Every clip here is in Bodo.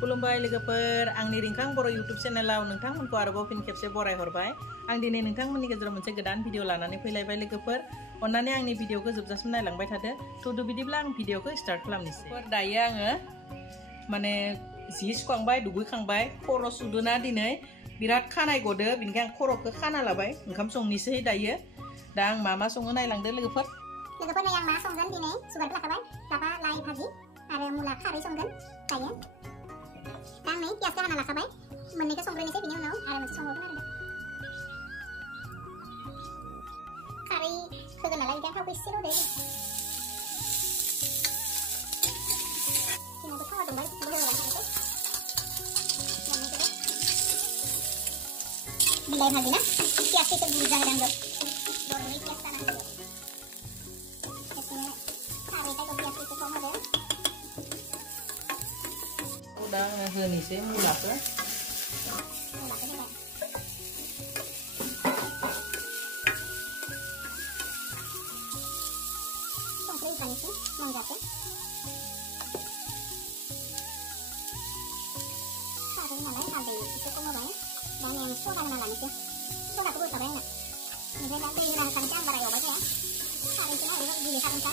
खुलुमबाय लोगोफोर आंनि रिंखां बर' YouTube चेनेलाव नोंथांमोनखौ आरोबाव फिन खेबसे बरायहरबाय आं दिनै नोंथांमोननि गेजेराव मोनसे गोदान भिडिअ लानानै फैलायबाय लोगोफोर अन्नानै आंनि भिडिअखौ जोबजासिम नायलांबाय थादो थुदु बिदिब्ला आं भिडिअखौ स्टार्ट खालामनोसै दायो आङो माने जि सुखांबाय दुगैखांबाय खर' सुदोना दिनै बिराद खानाय गदो बिनिखाय आं खर'खौ खाना लाबाय ओंखाम संनोसै दायो दा आं मा सङो नायलांदो लोगोफोर नै आं मा संगोन दिनै सुगार लाखाबाय लाफा लाइ भाजी आरो मुला खारै संगोन दायो दा आं नै पियासखौ हाना लाखाबाय मोननैखौ संग्रोनोसै बिनि उनाव आरो मोनसे संबावगोन आरो खारै होगोन नालाय ओंखायनो थावखौ एसेल' होदो दिनैबो थावा दुंबाय बिलाइ भाजी ना पियास एसे बुरजा होनांगौ बर'नि पियास जानांगौ दा होनोसै मुलाखौ संख्रि होनोसै मोनजासे खारै नालाय हालदै एसे खम होबाय दा आं सदा होना लानोसै सदाखौ होखाबाय आंना ओमफ्राय दा दै होना होखानोसै आं बारा एवबाय थाया खारैखौ ओरैनो गिलिखागोनखा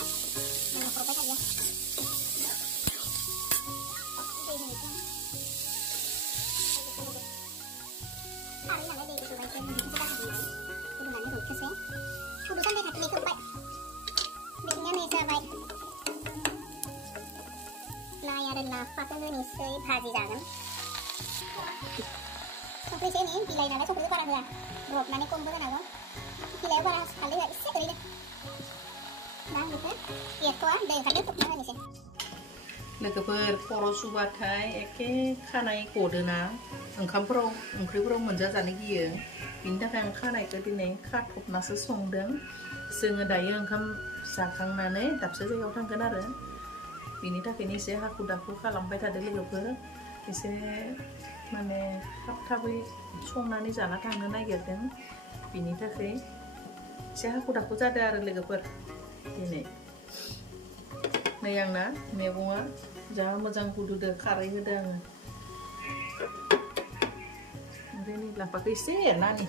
हरबाय थायो खारै नालाय दै गोदौबाय मोनसेसो जाखागोन गोदौनानै रुइथोंसै थावखौ सानबाय थाथ'नाय खोबबाय बिदिनो नै जाबाय लाइ आरो लाफाखौ होनोसै भाजी जागोन संख्रिसै नै बिलाइ नालाय संख्रिखौ बारा होआ रबनानै खमबो होनांगौ बिलाइआव बारा हालदै होआ एसे ओरैनो दा आं बेखौ एरथ'आ दै ओंखारदों खोबना होनोसै लोगोफोर खर' सुबाथाय एखे खानाय गदोना ओंखामफोराव ओंख्रिफोराव मोनजाजानो गियो बिनि थाखाय आं खानायखौ दिनै खाथबनासो संदों जोङो दायो ओंखाम जाखांनानै दाबसे जायगायाव थांगोन आरो बिनि थाखायनो एसे हाखु दाखु खालामबाय थादों लोगोफोर एसे माने थाब थाबै संनानै जाना थांनो नागिरदों बिनि थाखाय एसे हाखु दाखु जादों आरो लोगोफोर दिनै नै आंना मैगङा जा मोजां गुदुदो खारै होदों आङो ओमफ्राय नै लाफाखौ एसे एरनानै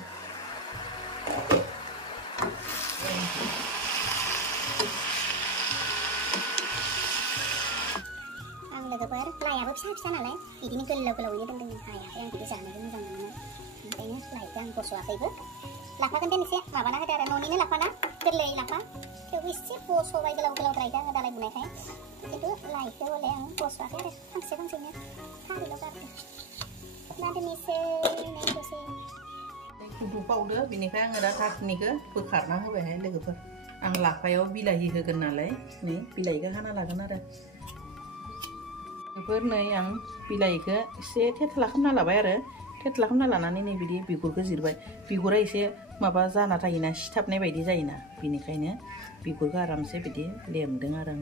आं लोगोफोर लाइआबो फिसा फिसा नालाय बिदिनो गोलाव गोलावैनो दोनदों हायाखै आं बिदि जानोबो मोजां मोनो ओंखायनो लाइखौ आं बस'वाखैबो लाफाखौ दोन एसे माबाना होदो आरो न'निनो लाफाना गोरलै लाफा थेवबो एसे बस'बाय गोलाव गोलावद्रायदो आङो दालाय बुनायखाय खिन्थु लाइखौ हले आं बस'वाखै आरो फांसेनो खारैल' गारदो दा दोननोसै दसे गुदुंबावदो बिनिफ्राय आङो दा धाकनिखौ बोखारना होबायहाय लोगोफोर आं लाफायाव बिलाहि होगोन नालाय नै बिलाइखौ हाना लागोन आरो लोगोफोर नै आं बिलाइखौ एसे थेथला खालामना लाबाय आरो थेथला खालामना लानानै नै बिदि बिगुरखौ जिरबाय बिगुरा एसे माबा जाना थायोना सिथाबनाय बायदि जायोना बिनिखायनो बिगुरखौ आरामसे बिदि लेमदों आरो आं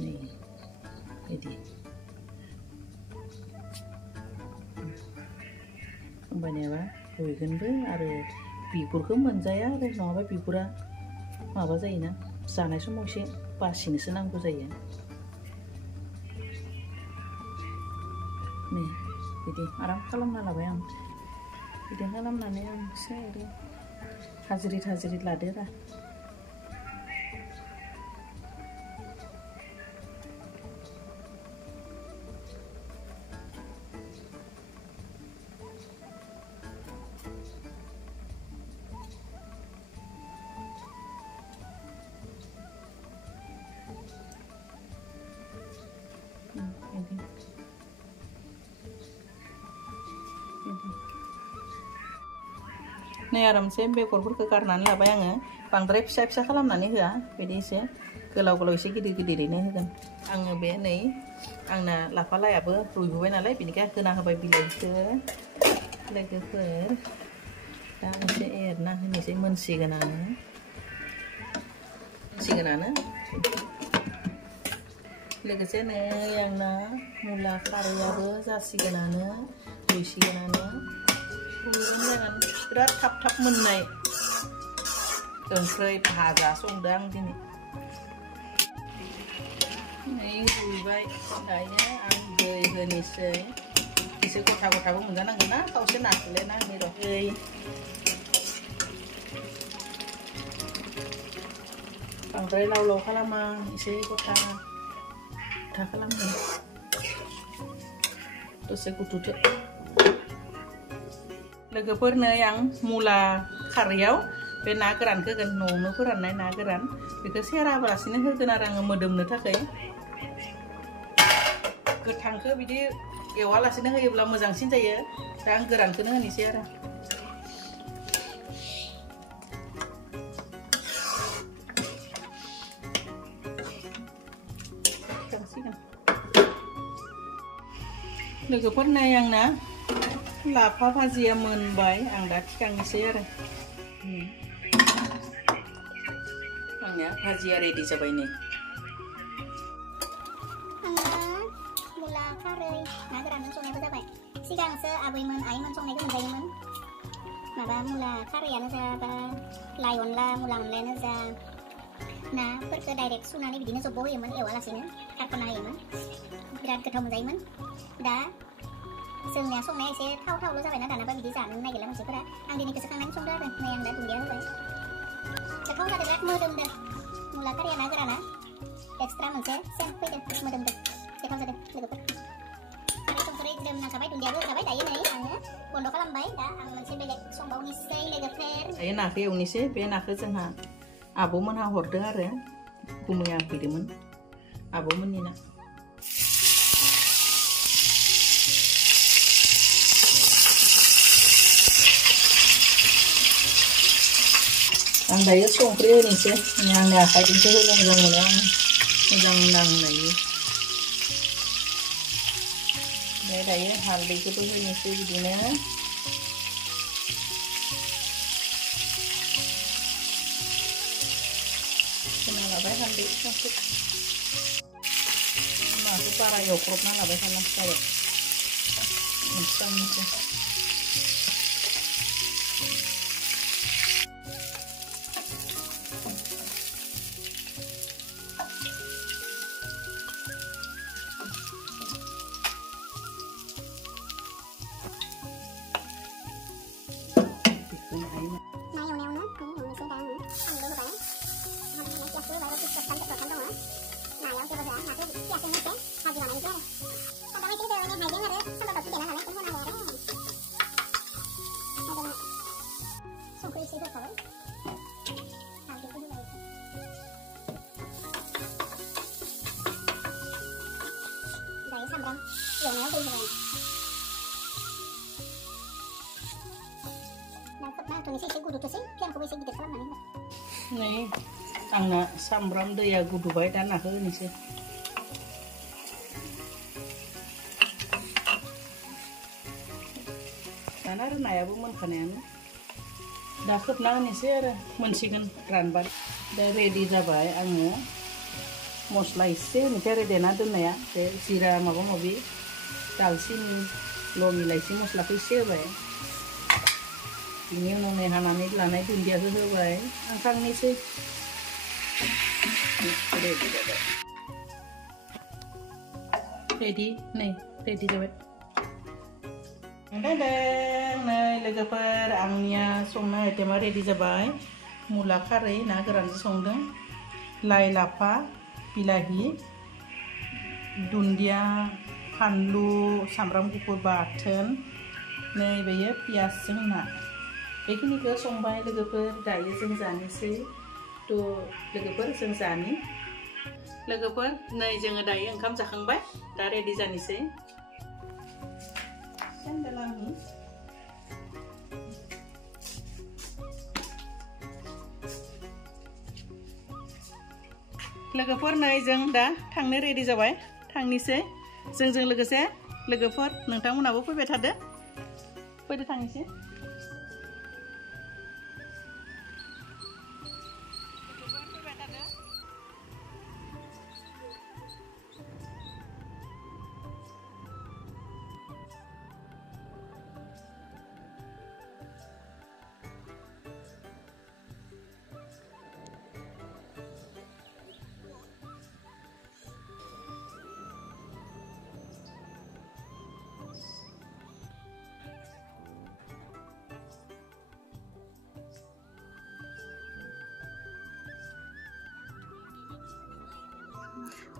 नै बिदि होमबानियाबा रुइगोनबो आरो बिगुरखौ मोनजाया आरो नङाबा बिगुरा माबा जायोना जानाय समाव एसे बासिनोसो नांगौ जायो नै बिदि आराम खालामना लाबाय आं बिदि खालामनानै आं एसे ओरै हाजिरि लादो रा नै आरामसे बेगरफोरखौ गारनानै लाबाय आङो बांद्राय फिसा फिसा खालामनानै होआ बिदि एसे गोलाव गोलाव एसे गिदिर गिदिरैनो होगोन आङो बे नै आंना लाफा लायाबो रुइबोबाय नालाय बिनिखाय होना होबाय बिलाइखौ लोगोफोर दा एसे एरना होनोसै मोनसिगोनानो लोगोसे नै आंना मुला खारैयाबो जासिगोनानो रुइसिगोनानो बिराद थाब थाब मोननाय ओंख्रै भाजा संदों आं दिनै Ini ruiबाय दायो आं दै होनोसै एसे गथा गथाबो मोनजानांगोन ना खावसे नाफ्लेनांगौ र' दै बांद्राय लाव लाव खालामा एसे गथा खालामगोन दसे गुदुदो लोगोफोरनो आं मुला खारैयाव बे ना गोरानखौ होगोन न'आवनो फोराननाय ना गोरान बेखौ सेराबालासिनो होगोन आरो आङो मोदोमनो थाखाय गोथांखौ बिदि एवालासिनो होयोब्ला मोजांसिन जायो दा आं गोरानखौनो होनोसै आरो लोगोफोरनो आंना लाफा भाजिया मोनबाय आं दा थिखांनोसै आरो आंनिया भाजिया रेडि जाबाय नै मुला खारै ना गोरानजों संनायबो जाबाय सिगांसो आबैमोन आइमोन संनायखौ मोनजायोमोन माबा मुला खारैयानो जा बा लाइ अनला मुला अनलायानो जा नाफोरखौ डाइरेक्ट सुनानै बिदिनो जब्ब' होयोमोन एवालासिनो खारख'ना होयोमोन बिराद गोथाव मोनजायोमोन दा जोंनिया संनाया एसे थाव-थावल' जाबायना दानाबा बिदि जानो नागिरला मानसिफोरा आं दिनै गोसोखांनानै संदों आरो नै आं दा दुन्दिया होबाय गोथाव जादों बिराद मोदोमदों मुला खारैया ना गोराना एक्सट्रा मोनसे सेन्ट फैदों मोदोमदों गोथाव जादों लोगोफोर खारै संख्रै ग्रोम नांखाबाय दुन्दियाबो होखाबाय दायो नै आङो बन्द' खालामबाय दा आं मोनसे बेलेग संबावनोसै लोगोफोर दायो नाखौ एवनोसै बे नाखौ जोंहा आब'मोनहा हरदों आरो गुमैया फैदोंमोन आब'मोननि ना आं दायो संख्रि होनोसै आंनि आखाइजोंसो होनो मोजां मोनो आं मोजां नांनायनि दायो हालदैखौबो होनोसै बिदिनो होना लाबाय हालदै संख्रि नाखौ बारा एवख्रबना लाबाय थानांगौ जाबाय मोनसेसै सामब्राम एवनायाव दै होबाय दा खोबना होथ'नोसै एसे गुदुथोसै फ्लेमखौबो एसे गिदिर खालामनानै नै आंना सामब्राम दैया गुदुबाय दा नाखौ होनोसै दाना आरो नायाबो मोनखानायानो दा खोबना होनोसै आरो मोनसिगोन रानबाय दा रेडि जाबाय आङो मस्ला एसे होनोसै आरो देना दोननाया बे जिरा माबा माबि दालचिनि लং इलाइचि मस्लाखौ एसे होबाय बिनि उनाव नै हानानै लानाय दुन्दियाखौ होबाय आं खांनोसै रेडि जाबाय रेडि नै रेडि जाबाय नै लोगोफोर आंनिया संनाय आइटेमा रेडि जाबाय मुला खारै ना गोरानजों संदों लाइ लाफा बिलाहि दुन्दिया फानलु सामब्राम गुफुर बाथोन नै बेयो पियासजों ना बेखिनिखौ संबाय लोगोफोर दायो जों जानोसै थ' लोगोफोर जों जानि लोगोफोर नै जोङो दायो ओंखाम जाखांबाय दा रेडि जानोसै लोगोफोर नै जों दा थांनो रेडि जाबाय थांनोसै जोंजों लोगोसे लोगोफोर नोंथांमोनाबो फैबाय थादो फैदो थांनोसै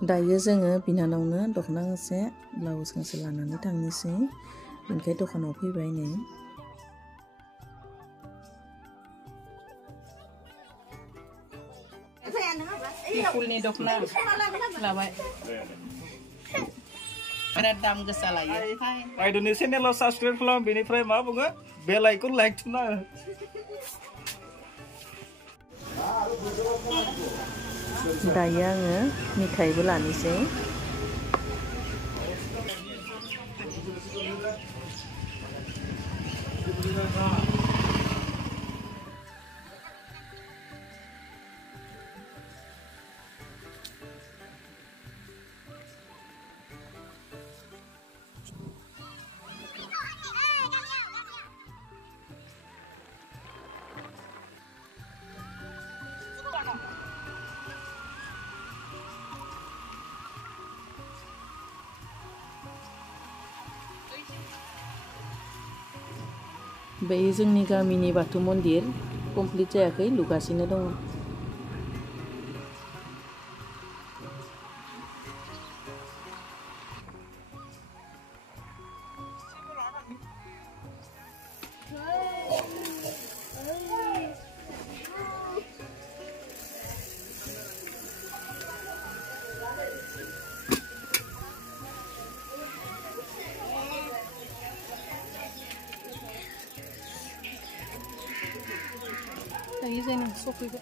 दायो जोङो बिनानावनो दख'ना गांसे ब्लाउस गांसे लानानै थांनोसै बेनिखाय दखानाव फैबाय नै फुलनि दख'ना लाबाय बिराद दाम गोसा लायो आइडनि चेनेलाव साबस्क्राइब खालाम बेनिफ्राय मा बुङो बेल आइकन लाइक थुना दायो आङो मिथाइबो लानोसै बे जोंनि गामिनि बाथौ मन्दिर कमप्लिट जायाखै लुगासिनो दङ Lagi saya nak sok juga.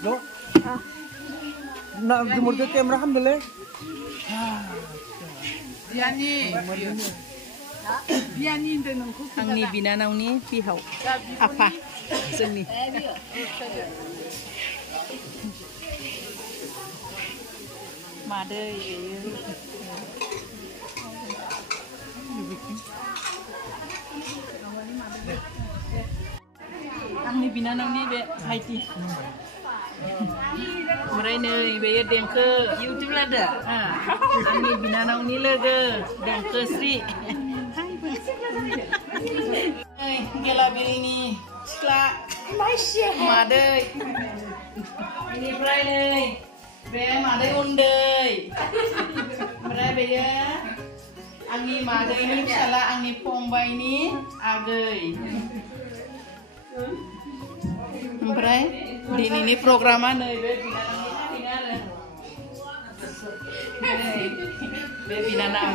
No. Nak jemur ke kamera kan boleh? आंनि बिनानावनि बिहाव आफा जोंनि मादै आंनि बिनानावनि बे भाइटि ओमफ्राय नै बेयो देंखो इउटुब लादो आंनि बिनानावनि लोगो देंखो स्रि गेलाबिरिनि सिख्ला मादै बेनिफ्राय नै बे मादै उन्दै ओमफ्राय बेयो आंनि मादैनि फिसाला आंनि फंबायनि आगै ओमफ्राय दिनैनि प्रग्रामा नै बे बिनानावनि थाखायनो आरो बे बिनानाव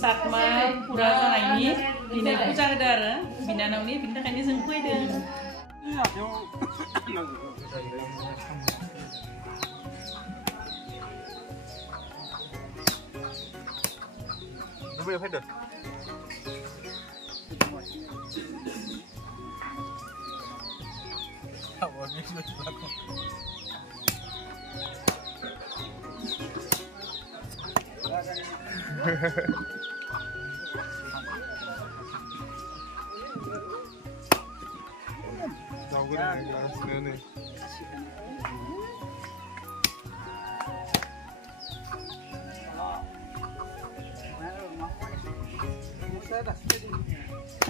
सातमा फुरा जानायनि दिनै फुजा होदो आरो बिनानावनि बिनि थाखायनो जों फैदों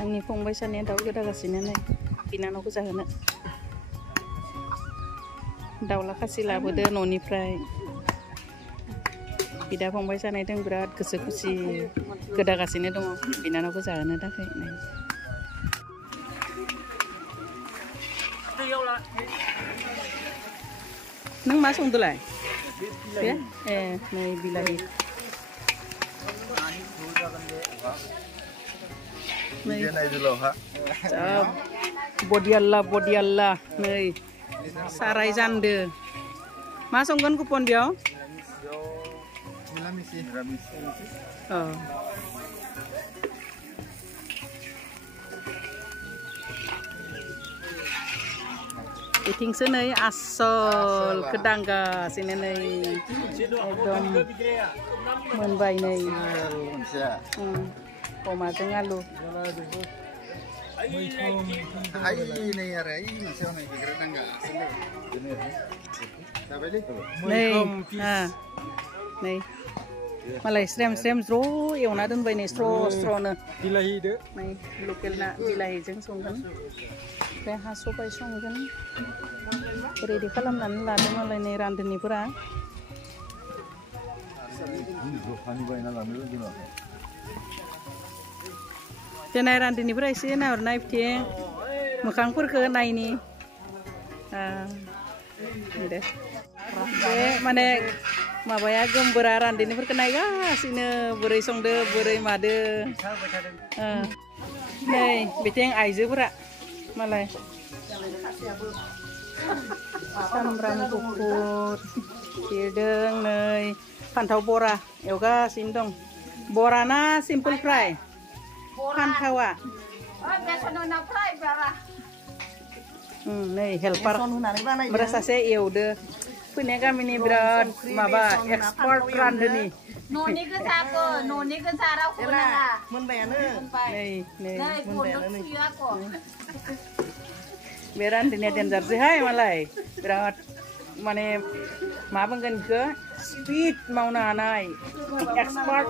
आंनि फंबाय सानैया दाउ गोदागासिनो नै बिनानावखौ जाहोनो दाउला खासि लाबोदो न'निफ्राय बिदा फंबाय सानैजों बिराद गोसो खुसि गोदागासिनो दङ बिनानावखौ जाहोनो थाखाय नों मा संदोलाय बे नै बिलाहि बदियाल्ला नै साराय जानदो मा संगोन कुपन बेयाव Itingso नै asal kedanggasine नै एकदम मोनबाय नै अमाजों आलु ini ya Ray masih orang kira enggak sampai itu nih malah strem stro ewana दोनबाय nih stro नो bilahi deh nih lokal na bilahijों संगोन ओमफ्राय हा सबाय संगोन रेडि खालामनानै लादों मालाय नै रान्धनिफोरा देनाय रान्धनिफोरा एसे नाहरनाय बिथिं मोखांफोरखौ नायनि दे बे माने माबाया गोमबोरा रान्धनिफोरखौ नायगासिनो बोरै संदो बोरै मादो नै बिथिं आइजोफोरा मालाय सामब्राम गुफुर देदों नै फान्थाव बरा एवगासिनो दं बरा ना सिम्पोल फ्राय फान्थावा नै हेल्पार ओमफ्राय सासे एवदो फैनाय गामिनि बिराद माबा एक्सपार्ट रान्धनि न'नि गोजाबो न'नि गोजा रावखौ नाङा मोनबायानो नै मोनबायानो बे रान्धनिया डेन्जारसोहाय मालाय बिराद माने मा बुंगोन बेखौ स्पिड मावनो हानाय एक्सपार्ट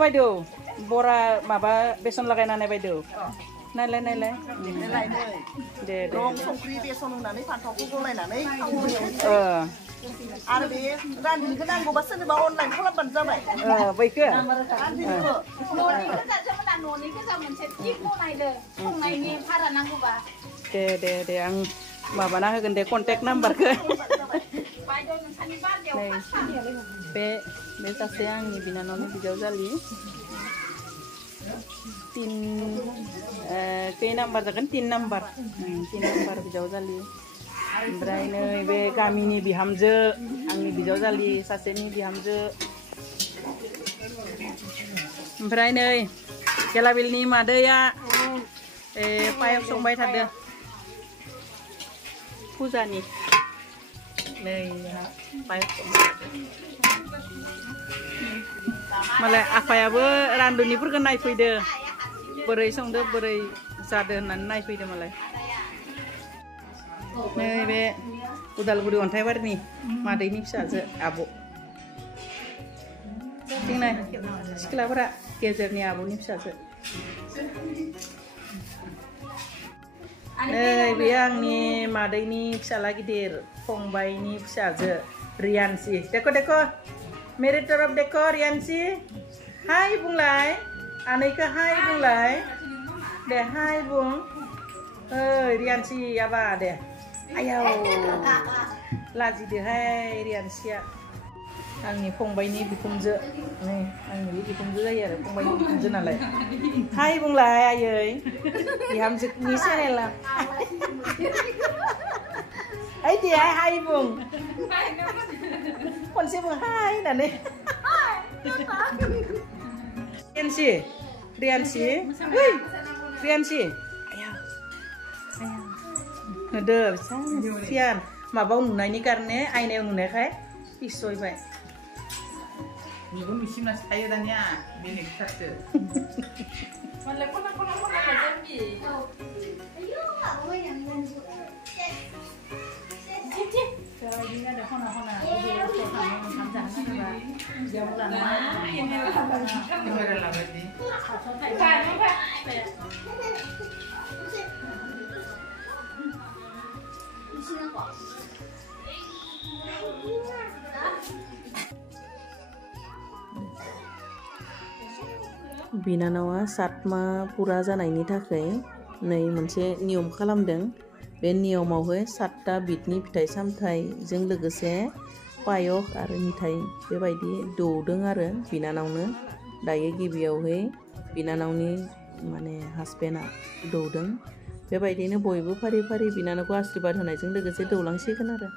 बायदेव बरा माबा बेसन लागायनानै बायदेव नायलाय दे रं संख्रि बेसन होनानै फान्थावखौ गलायनानै आरो बे रान्धनिखौ नांगौबा सोरनोबा अनलाइन खालामबानो जाबाय बैखो न'नि गोजा न'नि गोजा मोनसे थिक बनायदो संनायनि भारा नांगौबा दे आं माबाना होगोन दे कन्टेक्ट नाम्बारखौ बे सासे आंनि बिनानावनि बिजावजालि खै नाम्बार जागोन 3 नाम्बार बिजावजालि ओमफ्राय नै बे गामिनि बिहामजो आंनि बिजावजालि सासेनि बिहामजो ओमफ्राय नै गेलाबिलनि मादैया पायक संबाय थादो फुजानि नै पायक मालाय आफायाबो रान्धनिफोरखौ नायफैदो बोरै संदो बोरै जादो होननानै नायफैदो मालाय नै बे उदालगुरि अन्थाइबारिनि मादैनि फिसाजो आब' जोंना सिख्लाफोरा गेजेरनि आब'नि फिसाजो नै बे आंनि मादैनि फिसाला गिदिर फंबायनि फिसाजो रियानसि देखो मेरे तरफ देखो रियानसि हाय बुंलाय आनैखौ हाय बुंलाय दे हाय बुं रियानसि आबा दे आयाव लाजिदोहाय रियानसिया आंनि फंबायनि बिखुनजो नै आंनि बिखुनजो जायो आरो फंबायनि बिखुनजो नालाय हाय बुंलाय आयै बिहामजोनि चेनेला ओइ दे हाय बुं खनसे बुं हाय होननानै रियानसि होदो सियान माबायाव नुनायनि कारणे आयनायाव नुनायखाय पिसयबाय मेगन मिसिमनासो थायो दानिया बेलेगथारसो मालाय खना जाम्बि बिनानावा 7 मा पुरा जानायनि थाखाय नै मोनसे नियम खालामदों बे नियमावहाय 7टा बिदनि फिथाइ सामथाइजों लोगोसे पायक आरो मिथाइ बेबायदि दौदों आरो बिनानावनो दायो गिबियावहाय बिनानावनि माने हासबेन्डआ दौदों बेबायदिनो बयबो फारि फारि बिनानावखौ आशीर्बाद होनायजों लोगोसे दौलांसिगोन आरो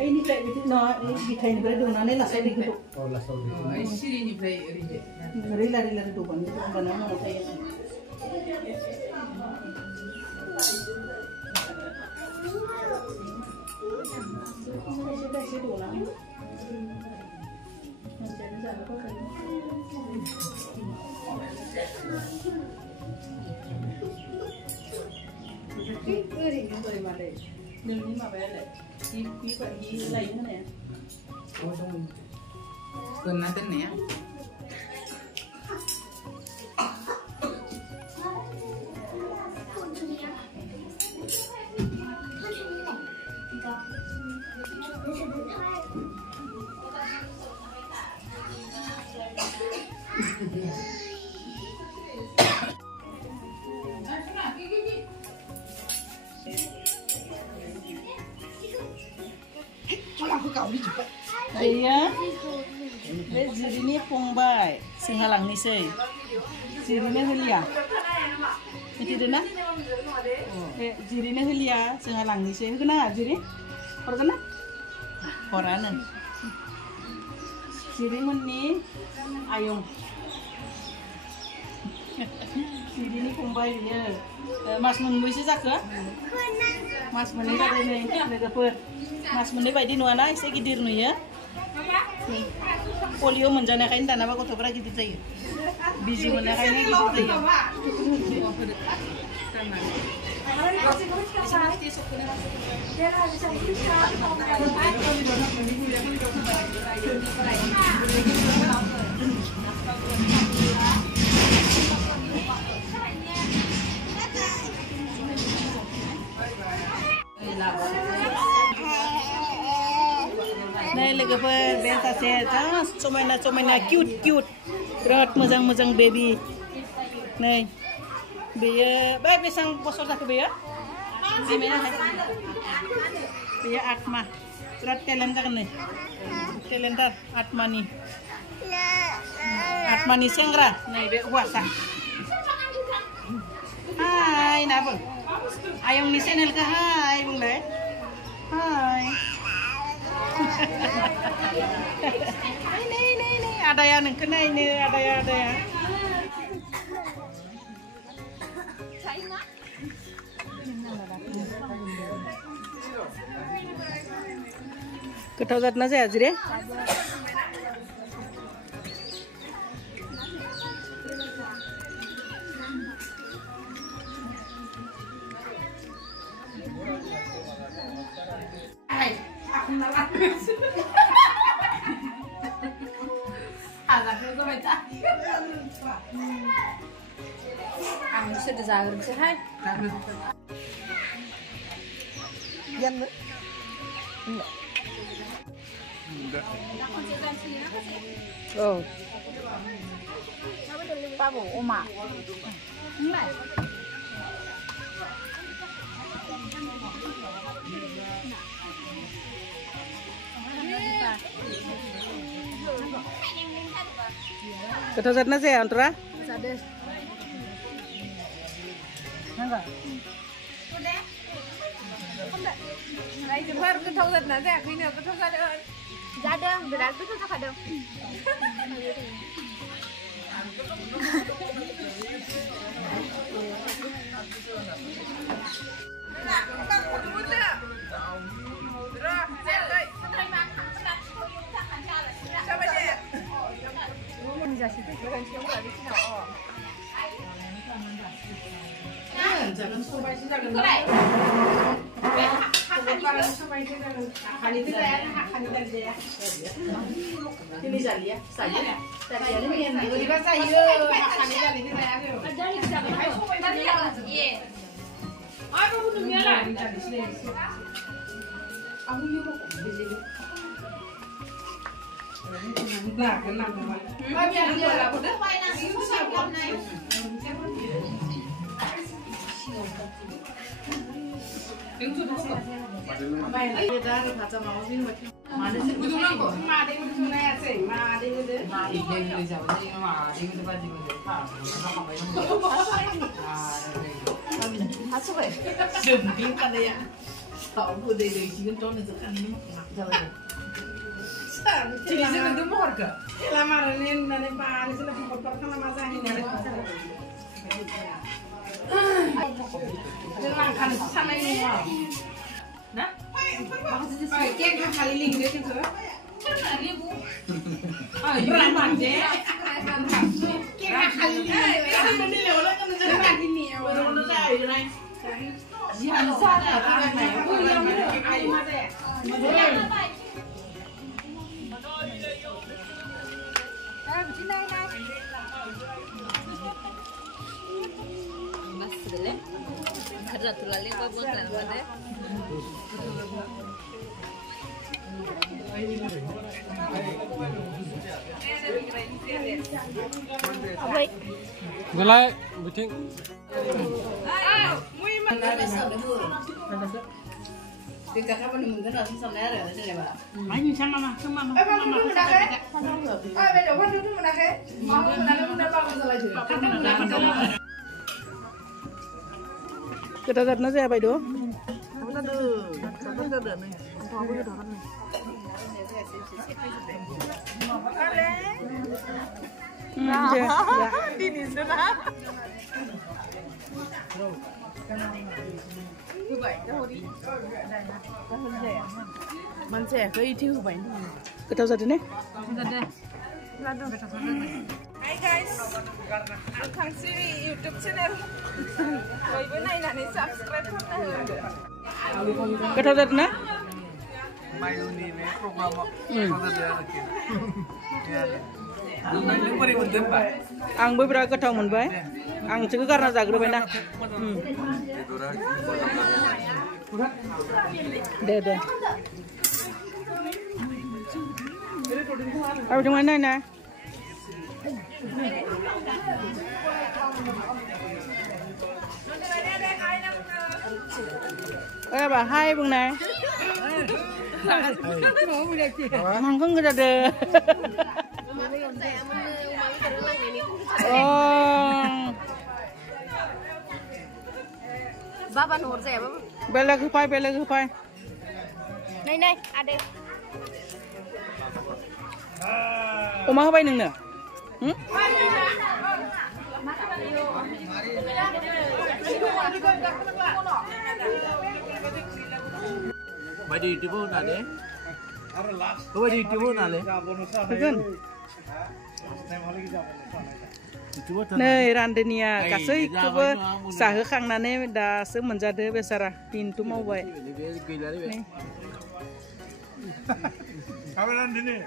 Ini kayak gitu, nah ini dikain berdua, nah ini lah saya dikutuk. Oh, lah sorry. Sini play reject. Lari tuh kan, itu kan mau kayak. Ini mah beda. Ini lain mana ya? Oh, dong. Kena ten ya. Iya. Jirine pongbai, singhalang ni sei. Jirine helia. Itu dena? Jirine helia, singhalang ni sei. Kena jiri? Or kena? Oranan. Jiri ni ayung. Jirine pongbai dia. Mas menunggu sih sak ke? Mas menunggu tadi nih, negapur. Mas menunggu bayi di nuana, saya gidir nu ya. Polio menjana kain tanah apa kau berapa gitu saja. Biji mana kainnya gitu saja. Nah, lagi berbiasa saya, comena cute, berat mezang baby. Nah, biaya, baik besang posor tak biaya? Biaya biaya Atma, berat talenta kan nih, talenta Atma nih sengra, nih biaya kuasa. Hai, napa? Ayong ni channel ka, hai, bung deh. Hai. Ini ada yang kena ini ada ya. Ketahuan nasi aja deh. Anaknya tuh baca. Kamu sudah zagar sih, hai. Yan. Enggak. Oh. Ba bổ ôm ạ. Này. Ketau zat nasi antara? Sade. Nggak. Này chúng ta cứ thâu giật nó rẻ khi nào cứ thâu ra được. Ra đường, để đá cứ thâu ra khỏi đường. Jangan sampai sih jangan. Ini Zalia, saya. Zalia ini yang tiba-tiba saya makan ini saya. Ada yang siapa? Iya. Aku butuh nyala. Aku yuk. Nah, kenal kemana? Kami ada bola, udah main nasi siap naik. dari baca mau sih mana sih bukan kok ada yang udah nanya sih ada yang udah ini jauh sih ada yang udah baju udah apa ya sedih kan ya tahu udah dari sini tuh nih kan ini jalan jadi sih itu mau harga lamaran ini nanti pak ini sudah memperkenalkan nama saya ini Jangan kan sama ini mau. Nah, kayak kali link dia kan tuh. Dia bu. Berapa deh? Kayak kali link. Kan mending orang kan jangan gini. Orang udah tahu nih. Jangan salah kan. Yang kayak kali mata ya. Begini nih. Boleh? Ada tulangnya apa buat apa deh? Baik. Mulai, bikin. Tidak apa nih mungkin harus sama ada sih pak. Main sama mama. Beda kan dulu menake. Mau menake bagus lagi. Kita lihat nasi apa itu? Kita dulu. Kita dulu nih. Apa itu kan nih? Ini sudah. Manche, cái thiêu vậy. Kita tahu saat ini? Hai guys, Kang Siri YouTube channel. Rồi bữa nay là subscribe không nào. Kita tahu saat ini? Mayuni ini program Ang beberapa ketau munbai, ang juga karena zagreb ena. Deh. Apa cuma nana? Bah, hai bung này. Mangkung kita deh. Oh. Baba nổi rẻ baba. Bela kupai. Này, ada. Oma apa ini nih? Badi tipu nade. Badi tipu nade. Bukan. Nih randenia, kasih kubu sahur kang nane dah semenjadi besar pintu mau baik. Nih. Kapan ini?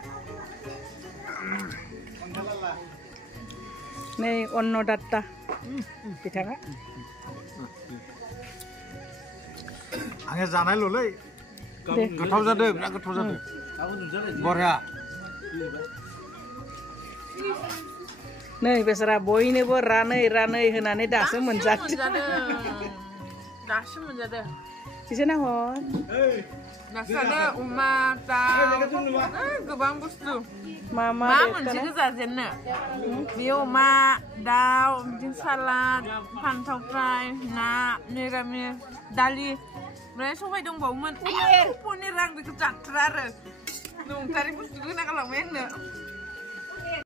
Nih onno data. Kita kan? Angin sana lho, le. Ketau jade, bilang ketau jade. Borya. नै बेसरा बयनोबो रानै रानै होनानै दासो मोनजादों दासो मोनजादों एसे नाहर नासादो अमा दाउ गोबां बुस्थु मा मोनसे गोजाजेननो बे अमा दाउ बिदिनो सालाद फान्थाव फ्राय ना निरामिस दालि ओमफ्राय सबाय दंबावोमोन पनिर आं बेखौ जाथ्रा आरो नंथारै बुस्थु होना गालांबाय आंनो